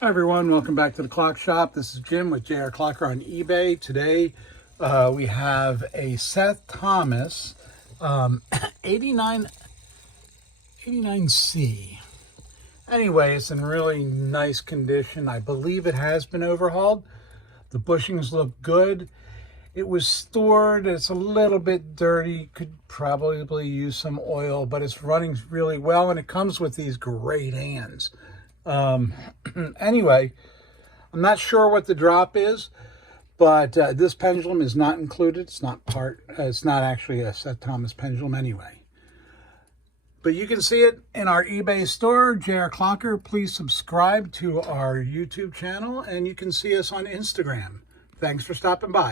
Hi everyone, welcome back to the Clock Shop. This is Jim with JR Clocker on eBay. Today we have a Seth Thomas 89C. Anyway, it's in really nice condition. I believe it has been overhauled. The bushings look good. It was stored. It's a little bit dirty. Could probably use some oil, but it's running really well, and it comes with these great hands. Anyway, I'm not sure what the drop is, but this pendulum is not included. It's not it's not actually a Seth Thomas pendulum anyway. But you can see it in our eBay store, JR Clocker. Please subscribe to our YouTube channel, and you can see us on Instagram. Thanks for stopping by.